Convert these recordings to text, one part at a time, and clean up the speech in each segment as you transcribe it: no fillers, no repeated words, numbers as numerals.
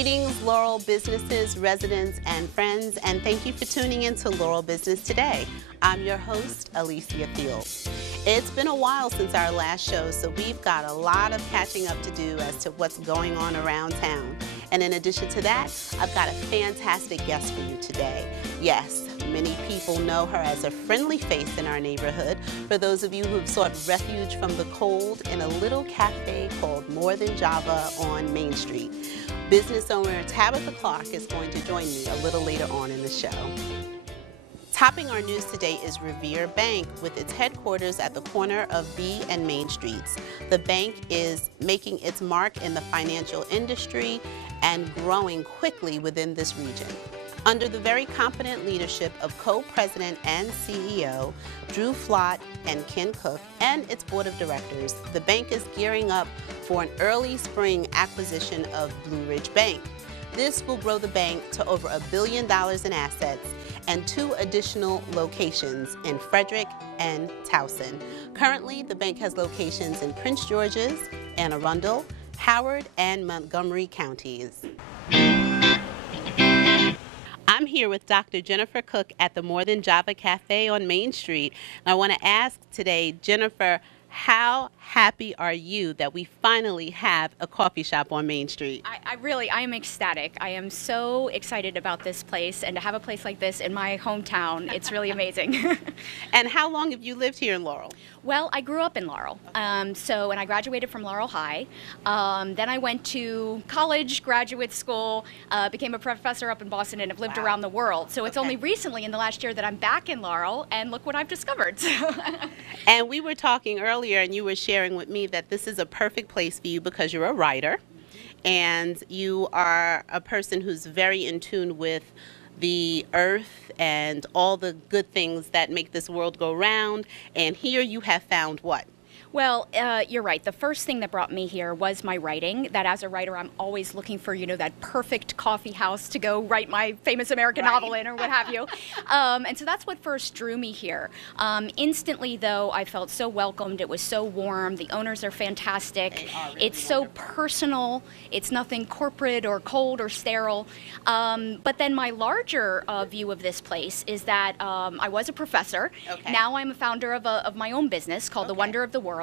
Greetings, Laurel businesses, residents, and friends, and thank you for tuning in to Laurel Business Today. I'm your host, Alicia Fields. It's been a while since our last show, so we've got a lot of catching up to do as to what's going on around town. And in addition to that, I've got a fantastic guest for you today. Yes, many people know her as a friendly face in our neighborhood. For those of you who've sought refuge from the cold in a little cafe called More Than Java on Main Street. Business owner Tabitha Clark is going to join me a little later on in the show. Topping our news today is Revere Bank with its headquarters at the corner of B and Main Streets. The bank is making its mark in the financial industry and growing quickly within this region. Under the very competent leadership of co-president and CEO Drew Flott and Ken Cook and its board of directors, the bank is gearing up for an early spring acquisition of Blue Ridge Bank. This will grow the bank to over $1 billion in assets and 2 additional locations in Frederick and Towson. Currently, the bank has locations in Prince George's, Anne Arundel, Howard, and Montgomery counties. I'm here with Dr. Jennifer Cook at the More Than Java Cafe on Main Street. And I want to ask today, Jennifer, how happy are you that we finally have a coffee shop on Main Street? I am ecstatic. I am so excited about this place, and to have a place like this in my hometown, it's really amazing. And how long have you lived here in Laurel? Well, I grew up in Laurel, and I graduated from Laurel High. Then I went to college, graduate school, became a professor up in Boston, and have lived around the world. So it's only recently in the last year that I'm back in Laurel, and look what I've discovered. And we were talking earlier, and you were sharing with me that this is a perfect place for you because you're a writer, and you are a person who's very in tune with the earth and all the good things that make this world go round. And here you have found what? Well, you're right. The first thing that brought me here was my writing. That as a writer, I'm always looking for, that perfect coffee house to go write my famous American novel in or what have you. And so that's what first drew me here. Instantly, though, I felt so welcomed. It was so warm. The owners are fantastic. It's so personal. It's nothing corporate or cold or sterile. But then my larger view of this place is that I was a professor. Now I'm a founder of my own business called The Wonder of the World.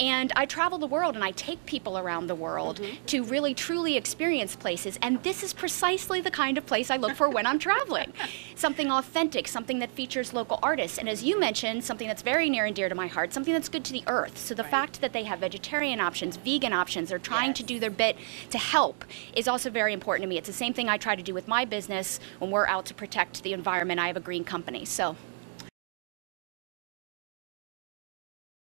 And I travel the world and I take people around the world to really truly experience places, and this is precisely the kind of place I look for when I'm traveling. Something authentic, something that features local artists, and as you mentioned, something that's very near and dear to my heart, something that's good to the earth. So the fact that they have vegetarian options, vegan options, they're trying to do their bit to help is also very important to me. It's the same thing I try to do with my business when we're out to protect the environment. I have a green company. So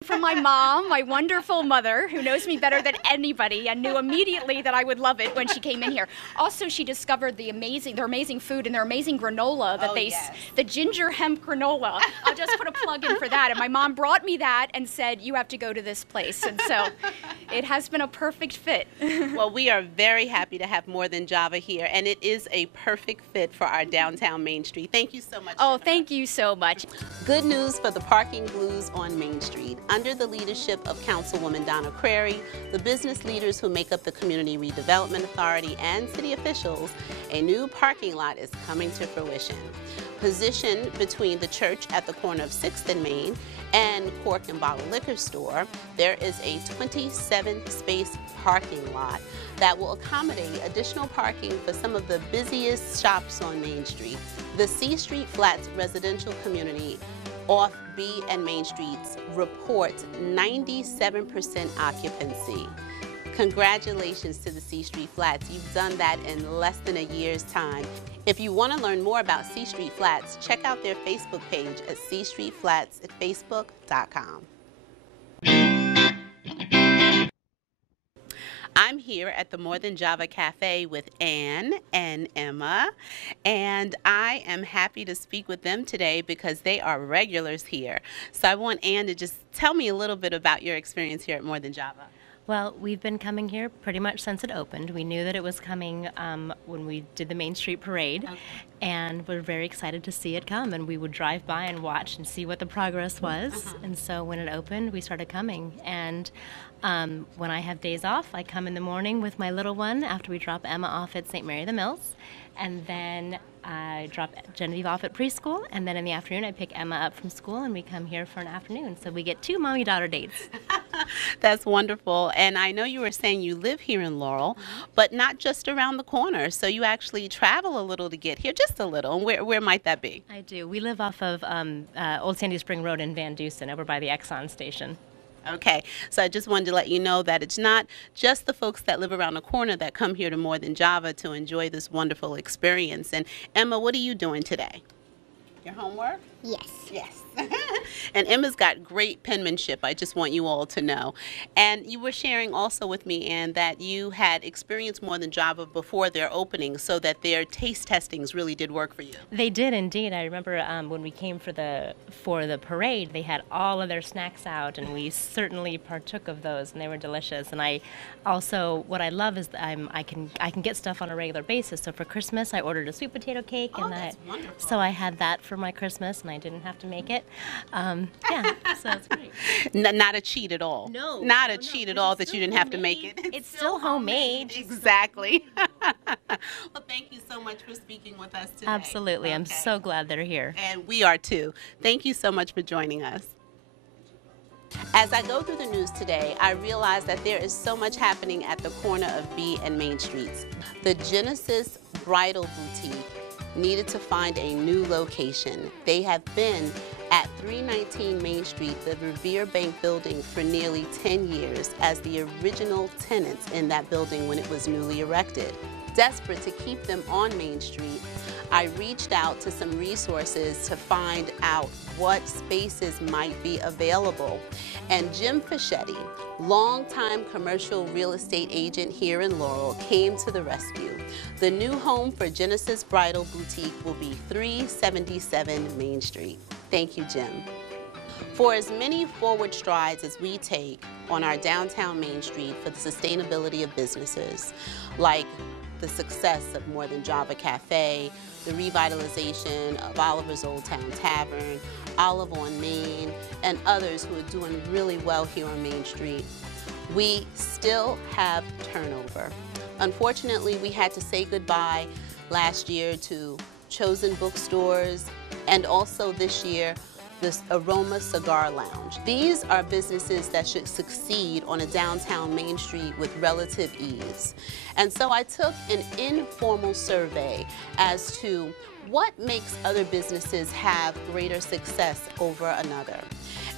from my mom, my wonderful mother, who knows me better than anybody and knew immediately that I would love it when she came in here. Also, she discovered their amazing food and their amazing granola that the ginger hemp granola. I'll just put a plug in for that. And my mom brought me that and said, you have to go to this place. And so it has been a perfect fit. Well, we are very happy to have More Than Java here, and it is a perfect fit for our downtown Main Street. Thank you so much. Oh, thank you so much. Good news for the parking blues on Main Street. Under the leadership of Councilwoman Donna Crary, the business leaders who make up the Community Redevelopment Authority, and city officials, a new parking lot is coming to fruition. Positioned between the church at the corner of 6th and Main and Cork and Bottle Liquor Store, there is a 27-space parking lot that will accommodate additional parking for some of the busiest shops on Main Street. The C Street Flats residential community off B and Main Streets reports 97% occupancy. Congratulations to the C Street Flats. You've done that in less than a year's time. If you want to learn more about C Street Flats, check out their Facebook page at cstreetflats at facebook.com. I'm here at the More Than Java Cafe with Anne and Emma, and I am happy to speak with them today because they are regulars here. So I want Anne to just tell me a little bit about your experience here at More Than Java. Well, we've been coming here pretty much since it opened. We knew that it was coming when we did the Main Street Parade, Okay. and we're very excited to see it come. And we would drive by and watch and see what the progress was. And so when it opened, we started coming. And when I have days off, I come in the morning with my little one after we drop Emma off at St. Mary of the Mills. And then I drop Genevieve off at preschool, and then in the afternoon I pick Emma up from school, and we come here for an afternoon. So we get 2 mommy-daughter dates. That's wonderful. And I know you were saying you live here in Laurel, but not just around the corner. So you actually travel a little to get here, just a little. And where might that be? I do. We live off of Old Sandy Spring Road in Van Dusen, over by the Exxon station. Okay, so I just wanted to let you know that it's not just the folks that live around the corner that come here to More Than Java to enjoy this wonderful experience. And Emma, what are you doing today? Your homework? Yes. Yes. And Emma's got great penmanship, I just want you all to know. And you were sharing also with me, Ann, that you had experienced More Than Java before their opening, so that their taste testings really did work for you. They did indeed. I remember when we came for the parade, they had all of their snacks out, and we certainly partook of those, and they were delicious. And I also, what I love is that I can get stuff on a regular basis. So for Christmas, I ordered a sweet potato cake, Oh, and that's wonderful. so I had that for my Christmas, and I didn't have to make it. Yeah, so it's great. Not a cheat at all. No, Not a no, cheat at it's all that you still didn't have to make homemade. it. It's still homemade. Exactly. Well, thank you so much for speaking with us today. Absolutely. I'm Okay. so glad they're here. And we are too. Thank you so much for joining us. As I go through the news today, I realize that there is so much happening at the corner of B and Main Streets. The Genesis Bridal Boutique needed to find a new location. They have been at 319 Main Street, the Revere Bank building, for nearly 10 years as the original tenants in that building when it was newly erected. Desperate to keep them on Main Street, I reached out to some resources to find out what spaces might be available. And Jim Fischetti, longtime commercial real estate agent here in Laurel, came to the rescue. The new home for Genesis Bridal Boutique will be 377 Main Street. Thank you, Jim. For as many forward strides as we take on our downtown Main Street for the sustainability of businesses, like the success of More Than Java Cafe, the revitalization of Oliver's Old Town Tavern, Olive on Main, and others who are doing really well here on Main Street, we still have turnover. Unfortunately, we had to say goodbye last year to Chosen Bookstores, and also this year, this Aroma Cigar Lounge. These are businesses that should succeed on a downtown Main Street with relative ease. And so I took an informal survey as to what makes other businesses have greater success over another.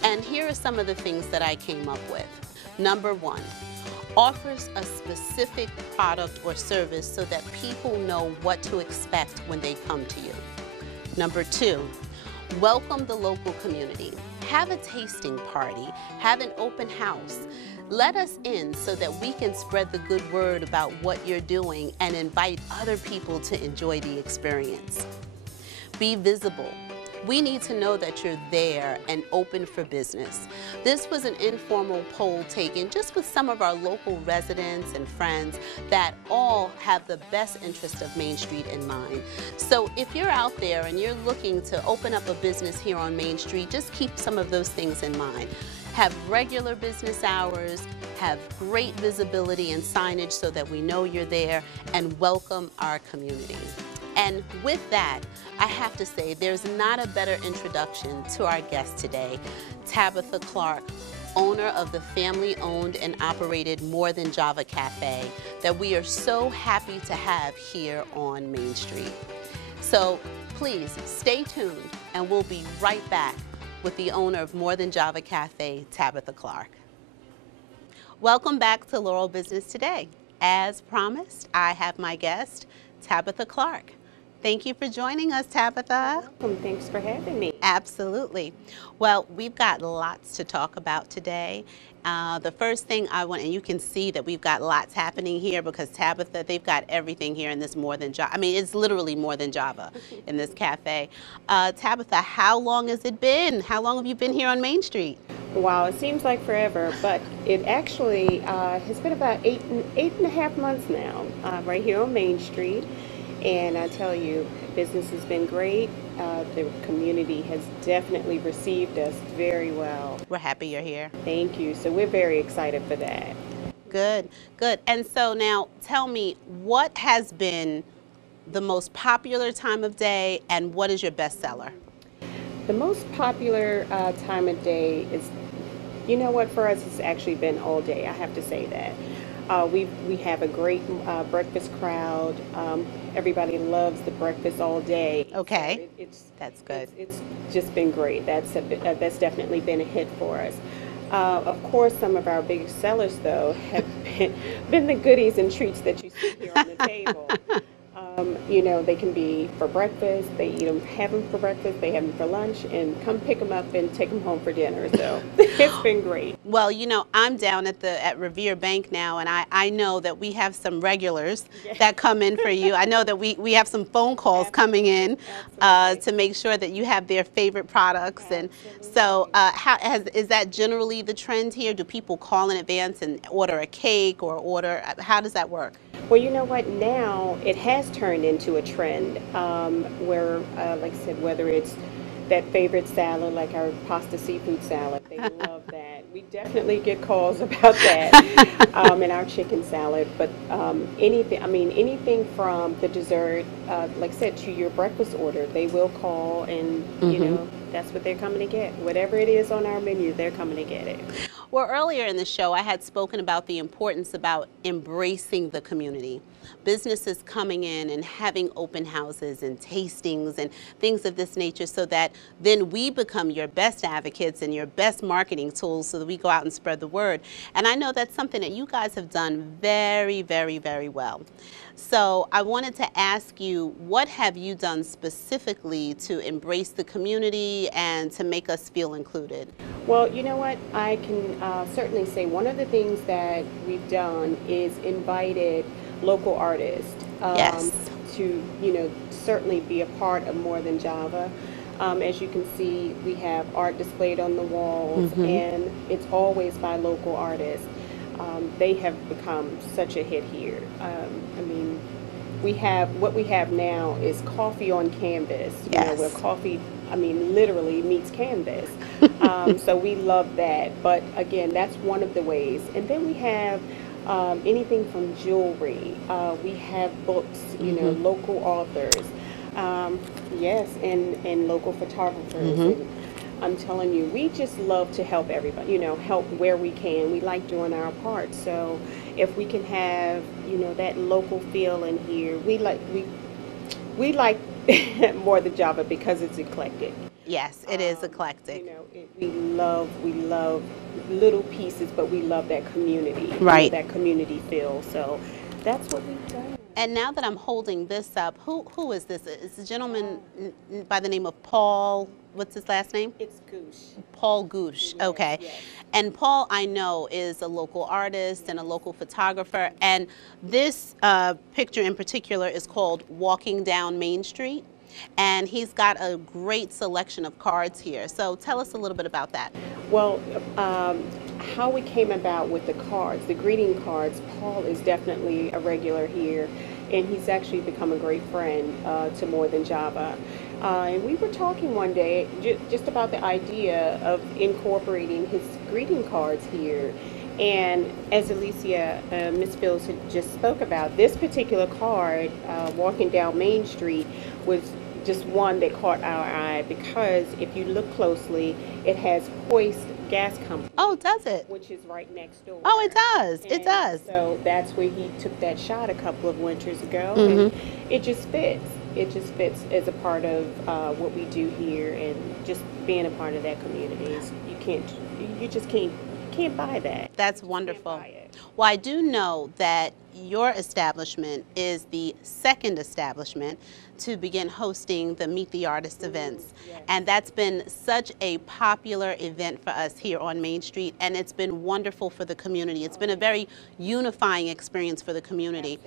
And here are some of the things that I came up with. Number one, offers a specific product or service so that people know what to expect when they come to you. Number two, welcome the local community. Have a tasting party, have an open house. Let us in so that we can spread the good word about what you're doing and invite other people to enjoy the experience. Be visible. We need to know that you're there and open for business. This was an informal poll taken just with some of our local residents and friends that all have the best interest of Main Street in mind. So if you're out there and you're looking to open up a business here on Main Street, just keep some of those things in mind. Have regular business hours, have great visibility and signage so that we know you're there, and welcome our community. And with that, I have to say there's not a better introduction to our guest today, Tabitha Clark, owner of the family-owned and operated More Than Java Cafe that we are so happy to have here on Main Street. So please stay tuned and we'll be right back with the owner of More Than Java Cafe, Tabitha Clark. Welcome back to Laurel Business Today. As promised, I have my guest, Tabitha Clark. Thank you for joining us, Tabitha. Welcome. Thanks for having me. Absolutely. Well, we've got lots to talk about today. The first thing I want, and you can see that we've got lots happening here because Tabitha, they've got everything here in this More Than Java. I mean, it's literally More Than Java in this cafe. Tabitha, how long has it been? How long have you been here on Main Street? Wow, it seems like forever, but it actually has been about eight and a half months now, right here on Main Street. And I tell you, business has been great. The community has definitely received us very well. We're happy you're here. Thank you. So we're very excited for that. Good, good. And so now tell me, what has been the most popular time of day and what is your bestseller? The most popular time of day is, you know what, for us, it's actually been all day. I have to say that. We have a great breakfast crowd. Everybody loves the breakfast all day. Okay, So that's good. it's just been great. That's definitely been a hit for us. Of course, some of our biggest sellers, though, have been the goodies and treats that you see here on the table. You know, they can be for breakfast. They eat them, have them for breakfast. They have them for lunch, and come pick them up and take them home for dinner. So it's been great. Well, you know, I'm down at Revere Bank now, and I know that we have some regulars that come in for you. I know that we have some phone calls coming in to make sure that you have their favorite products. And so is that generally the trend here? Do people call in advance and order a cake or order, how does that work? Well, you know what? Now it has turned into a trend where, like I said, whether it's that favorite salad, like our pasta seafood salad, they love that. We definitely get calls about that, and our chicken salad. But anything, I mean, anything from the dessert, like I said, to your breakfast order, they will call, and you know, that's what they're coming to get. Whatever it is on our menu, they're coming to get it. Well, earlier in the show, I had spoken about the importance about embracing the community. Businesses coming in and having open houses and tastings and things of this nature so that then we become your best advocates and your best marketing tools so that we go out and spread the word. And I know that's something that you guys have done very, very, very well. So I wanted to ask you, what have you done specifically to embrace the community and to make us feel included? Well, you know what? I can certainly say one of the things that we've done is invited local artists Yes. to, you know, certainly be a part of More Than Java. As you can see, we have art displayed on the walls, and it's always by local artists. They have become such a hit here. I mean, what we have now is coffee on canvas. You know, where Yes. coffee, I mean, literally meets canvas. So we love that. But again, that's one of the ways. And then we have anything from jewelry. We have books, you know, local authors. Yes, and local photographers. And I'm telling you, we just love to help everybody, you know, help where we can. We like doing our part. So if we can have, you know, that local feel in here, we like More Than Java because it's eclectic. Yes, it is eclectic. You know, we love little pieces, but we love that community, Right. you know, that community feel. So that's what we've done. And now that I'm holding this up, who is this? It's a gentleman by the name of Paul. What's his last name? It's Goosh. Paul Goosh. Okay. Yes. And Paul, I know, is a local artist and a local photographer. And this picture in particular is called Walking Down Main Street. And he's got a great selection of cards here. So tell us a little bit about that. Well, how we came about with the cards, the greeting cards, Paul is definitely a regular here, and he's actually become a great friend to More Than Java. And we were talking one day just about the idea of incorporating his greeting cards here. And as Alicia, Miss Phillips had just spoke about, this particular card, Walking Down Main Street, was just one that caught our eye because if you look closely, it has Hoist Gas Company. Oh, does it? Which is right next door. Oh, it does. It And does. So that's where he took that shot a couple of winters ago, and it just fits. It just fits as a part of what we do here, and just being a part of that community. You just can't buy that. That's You wonderful. can't buy it. Well, I do know that your establishment is the second establishment to begin hosting the Meet the Artist events. Yes. And that's been such a popular event for us here on Main Street, and it's been wonderful for the community. It's been a very unifying experience for the community.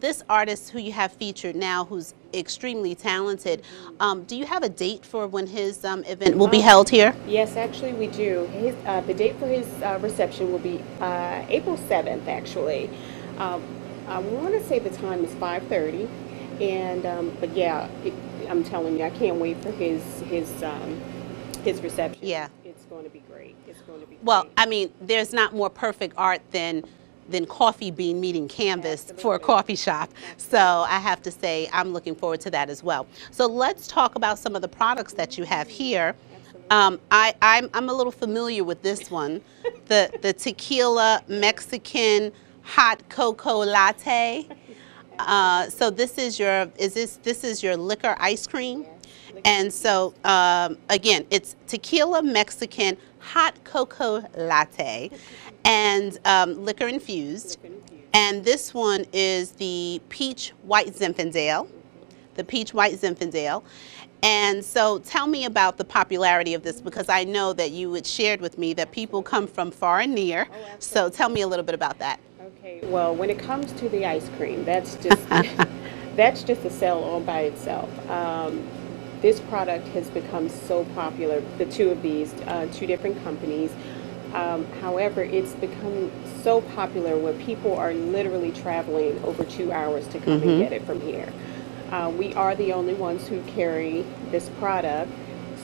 This artist who you have featured now, who's extremely talented, do you have a date for when his event will be held here? Yes, actually we do. The date for his reception will be April 7th, actually. I want to say the time is 5:30, and but yeah, I'm telling you, I can't wait for his reception. Yeah. It's going to be great. It's going to be Well, great. I mean, there's not more perfect art than coffee bean meeting canvas for a coffee shop. So I have to say I'm looking forward to that as well. So let's talk about some of the products that you have here. I'm a little familiar with this one, the tequila Mexican hot cocoa latte. So this is your liquor ice cream, and so again, it's tequila Mexican hot cocoa latte, and liquor infused. And this one is the peach white Zinfandel, And so tell me about the popularity of this, because I know that you had shared with me that people come from far and near. So tell me a little bit about that. Okay, well, when it comes to the ice cream, that's just that's just a sell all by itself. This product has become so popular. The two of these, two different companies. However, it's become so popular where people are literally traveling over 2 hours to come and get it from here. We are the only ones who carry this product,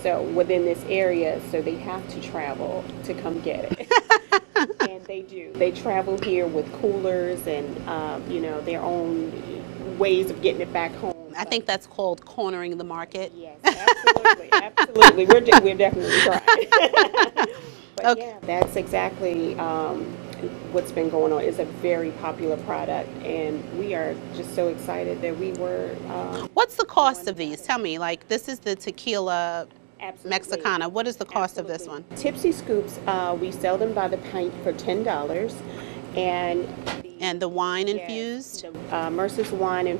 so within this area, so they have to travel to come get it. And they do. They travel here with coolers and you know, their own ways of getting it back home. I think that's called cornering the market. Yes, absolutely, absolutely. We're definitely trying. But Okay. yeah, that's exactly what's been going on. It's a very popular product, and we are just so excited that we were. What's the cost of these? Tell me, like this is the tequila Absolutely. Mexicana. What is the cost of this one? Tipsy Scoops, we sell them by the pint for $10, and The wine yes, infused? the, Mercer's wine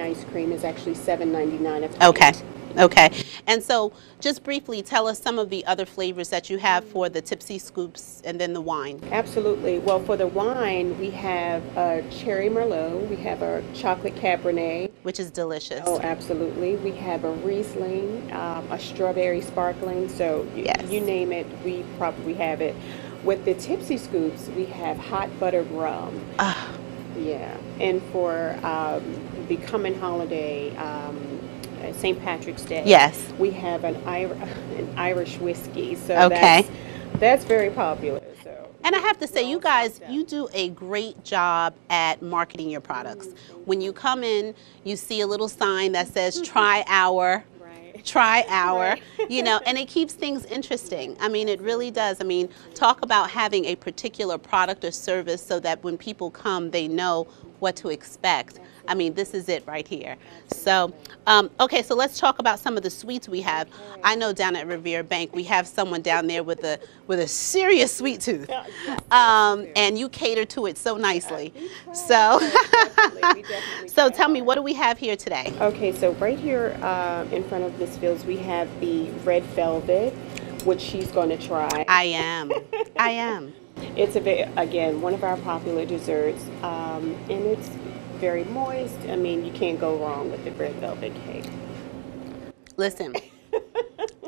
ice cream is actually $7.99 a pint. Okay. Okay. And so just briefly tell us some of the other flavors that you have for the Tipsy Scoops and then the wine. Absolutely. Well, for the wine, we have a cherry merlot, we have a chocolate cabernet. Which is delicious. Oh, absolutely. We have a Riesling, a strawberry sparkling. So Yes. you name it, we probably have it. With the Tipsy Scoops, we have hot buttered rum. Ah, Yeah. And for the coming holiday, St. Patrick's Day, yes. we have an Irish whiskey. So Okay. that's very popular. So. And I have to say, you guys, you do a great job at marketing your products. When you come in, you see a little sign that says try our, you know, and it keeps things interesting. I mean, it really does. I mean, talk about having a particular product or service so that when people come, they know what to expect. I mean, this is it right here. So, okay, so let's talk about some of the sweets we have. I know down at Revere Bank, we have someone down there with a serious sweet tooth, and you cater to it so nicely. So, so tell me, what do we have here today? Okay, so right here in front of Miss Fields, we have the red velvet, which she's going to try. I am. It's again one of our popular desserts, and it's very moist. I mean, you can't go wrong with the red velvet cake. Listen,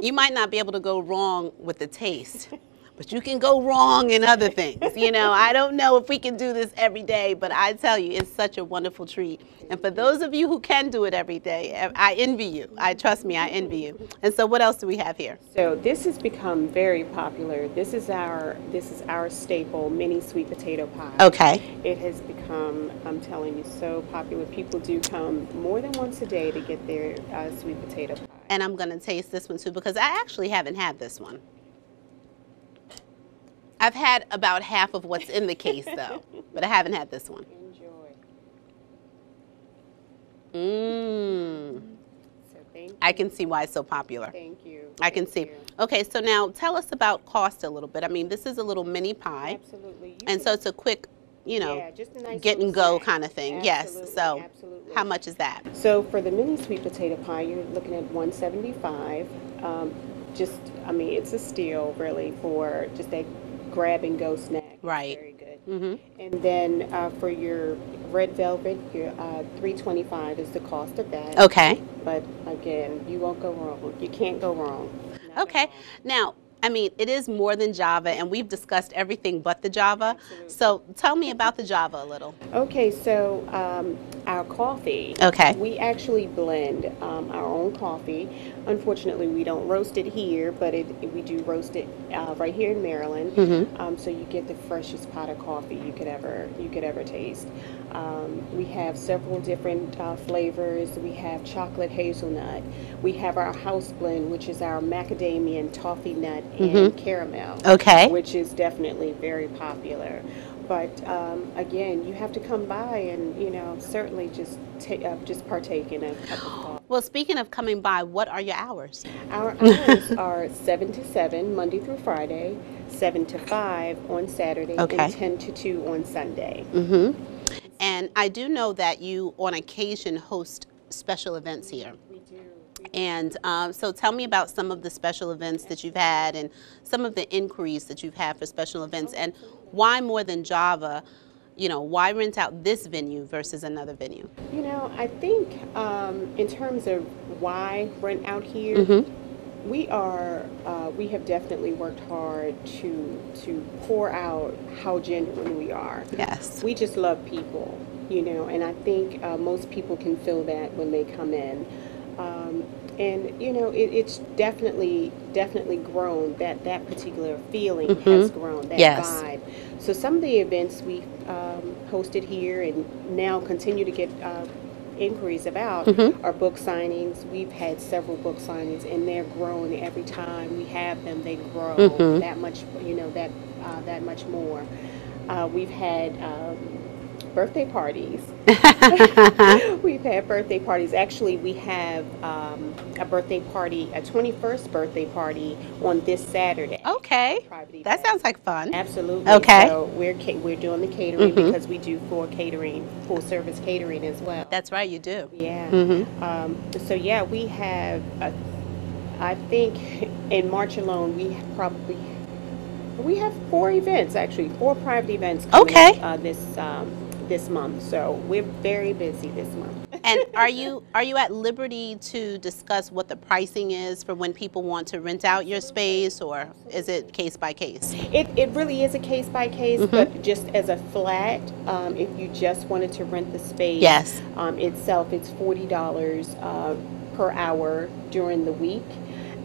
you might not be able to go wrong with the taste, but you can go wrong in other things. You know, I don't know if we can do this every day, but I tell you, it's such a wonderful treat. And for those of you who can do it every day, I envy you. Trust me, I envy you. And so what else do we have here? So this has become very popular. This is our staple mini sweet potato pie. Okay. It has become, I'm telling you, so popular. People do come more than once a day to get their sweet potato pie. And I'm going to taste this one too, because I actually haven't had this one. I've had about half of what's in the case though, but I haven't had this one. Mmm. So thank you. I can see why it's so popular. Thank you. I can see. Okay, so now tell us about cost a little bit. I mean, this is a little mini pie. Absolutely. And so it's a quick know, Yeah, just a nice get little and go snack. kind of thing. Yes. Absolutely, So absolutely. how much is that? So for the mini sweet potato pie, you're looking at 175. Just, I mean, it's a steal really for just a grab and go snack. It's Right. very good. Mhm. And then for your red velvet, your 325 is the cost of that. Okay. But again, you won't go wrong. You can't go wrong. Not at Okay. all. Now, I mean, it is more than Java, and we've discussed everything but the Java. Absolutely. So tell me about the Java a little. Okay, so our coffee, Okay. we actually blend our own coffee. Unfortunately, we don't roast it here, but we do roast it right here in Maryland. So you get the freshest pot of coffee you could ever taste. We have several different flavors. We have chocolate hazelnut. We have our house blend, which is our macadamia and toffee nut and caramel, Okay. which is definitely very popular. But again, you have to come by and certainly just partake in a cup of coffee. Well, speaking of coming by, what are your hours? Our hours are 7 to 7 Monday through Friday, 7 to 5 on Saturday, Okay. and 10 to 2 on Sunday. And I do know that you, on occasion, host special events here. We do. And so tell me about some of the special events that you've had and some of the inquiries that you've had for special events, and why more than Java, why rent out this venue versus another venue? I think in terms of why rent out here, we have definitely worked hard to pour out how genuine we are. Yes. We just love people, and I think most people can feel that when they come in. And it's definitely grown. That particular feeling has grown. That Yes. vibe. So some of the events we hosted here and now continue to get inquiries about are book signings. We've had several book signings, and they're growing every time we have them. They grow that much. That much more. We've had birthday parties. We've had birthday parties. Actually, we have a birthday party, a 21st birthday party on this Saturday. Okay. Private event. That sounds like fun. Absolutely. Okay. So we're doing the catering because we do full service catering as well. That's right, you do. Yeah. So yeah, we have. I think in March alone we have 4 events, actually 4 private events coming up, this month. So we're very busy this month. And are you at liberty to discuss what the pricing is for when people want to rent out your space, or is it case by case? It really is a case by case, but just as a flat, if you just wanted to rent the space, Yes. Itself, it's $40 per hour during the week,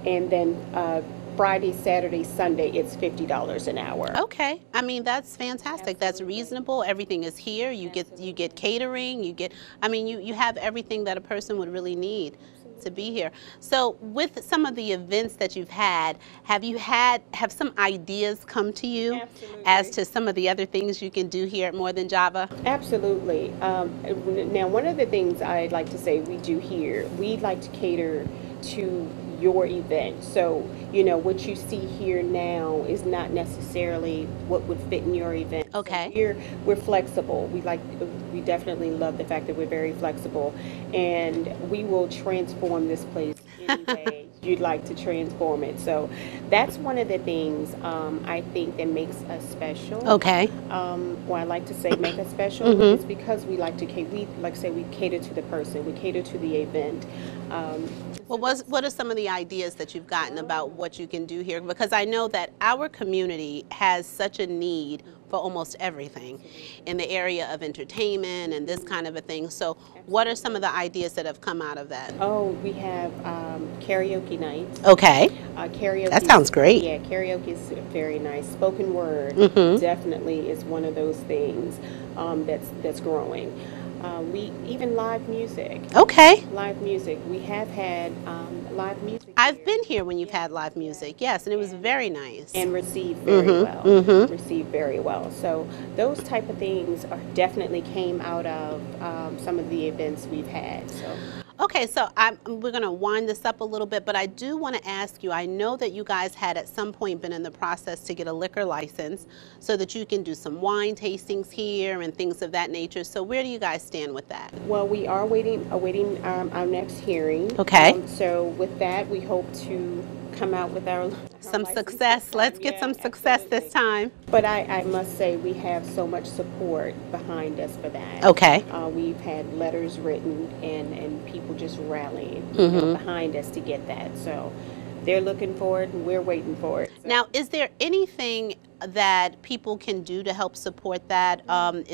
and then Friday, Saturday, Sunday, it's $50 an hour. Okay. I mean, that's fantastic. That's reasonable. Everything is here. You get catering, you have everything that a person would really need to be here. So with some of the events that you've had, have some ideas come to you as to some of the other things you can do here at More Than Java? Absolutely. Now, one of the things I'd like to say we do here, we'd like to cater to your event. So, what you see here now is not necessarily what would fit in your event. Okay. So we're flexible. We definitely love the fact that we're very flexible, and we will transform this place any way you'd like to transform it. So that's one of the things I think that makes us special. Okay. Well, I like to say make us special is because we cater to the person, we cater to the event. Well, what are some of the ideas that you've gotten about what you can do here? Because I know that our community has such a need for almost everything in the area of entertainment and this kind of a thing. So what are some of the ideas that have come out of that? Oh, we have karaoke nights. Okay. Karaoke. That sounds great. Yeah, karaoke is very nice. Spoken word definitely is one of those things that's growing. We even live music. Okay. Live music. We have had live music. I've been here when you've had live music, yes, and it was very nice. And received very well. Received very well. So those type of things definitely came out of some of the events we've had. So. Okay, so we're going to wind this up a little bit, but I do want to ask you, I know that you guys had at some point been in the process to get a liquor license so that you can do some wine tastings here and things of that nature. So where do you guys stand with that? Well, we are awaiting our next hearing. Okay. So with that, we hope to come out with our Some license success. this time. Let's get Yeah, some success absolutely. this time. But I must say we have so much support behind us for that. Okay. We've had letters written and people just rallying behind us to get that. So they're looking for it and we're waiting for it. So. Now, is there anything that people can do to help support that?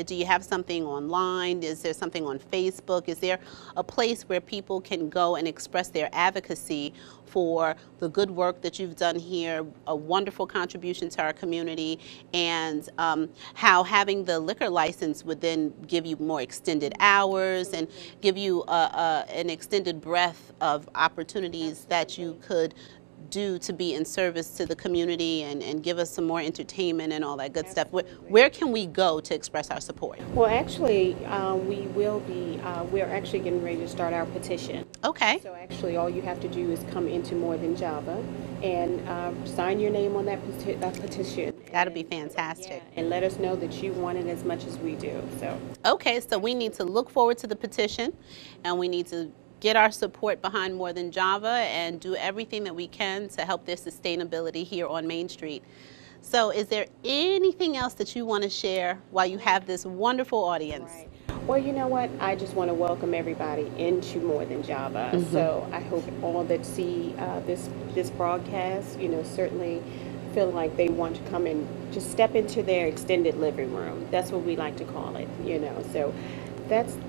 Do you have something online? Is there something on Facebook? Is there a place where people can go and express their advocacy for the good work that you've done here, a wonderful contribution to our community, and how having the liquor license would then give you more extended hours and give you an extended breadth of opportunities that you could do to be in service to the community and give us some more entertainment and all that good stuff. Where can we go to express our support? Well, actually, we're actually getting ready to start our petition. Okay. So actually, all you have to do is come into More Than Java and sign your name on that petition. That'll be fantastic. Yeah, and let us know that you want it as much as we do. So. Okay, so we need to look forward to the petition, and we need to get our support behind More Than Java and do everything that we can to help their sustainability here on Main Street. So is there anything else that you want to share while you have this wonderful audience? Right. Well, you know what? I just want to welcome everybody into More Than Java. So I hope all that see this broadcast, certainly feel like they want to come and just step into their extended living room. That's what we like to call it, So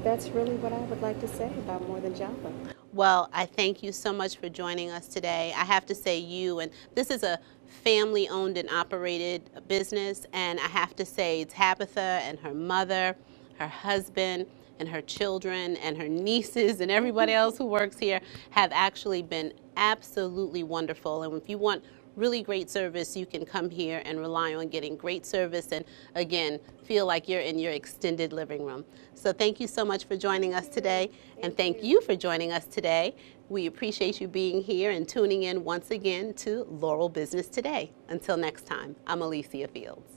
that's really what I would like to say about More Than Java. Well, I thank you so much for joining us today. I have to say and this is a family-owned and operated business, and I have to say Tabitha and her mother, her husband, and her children, and her nieces, and everybody else who works here have actually been absolutely wonderful. And if you want really great service, you can come here and rely on getting great service and, again, feel like you're in your extended living room. So thank you so much for joining us today, and thank you for joining us today. We appreciate you being here and tuning in once again to Laurel Business Today. Until next time, I'm Alicia Fields.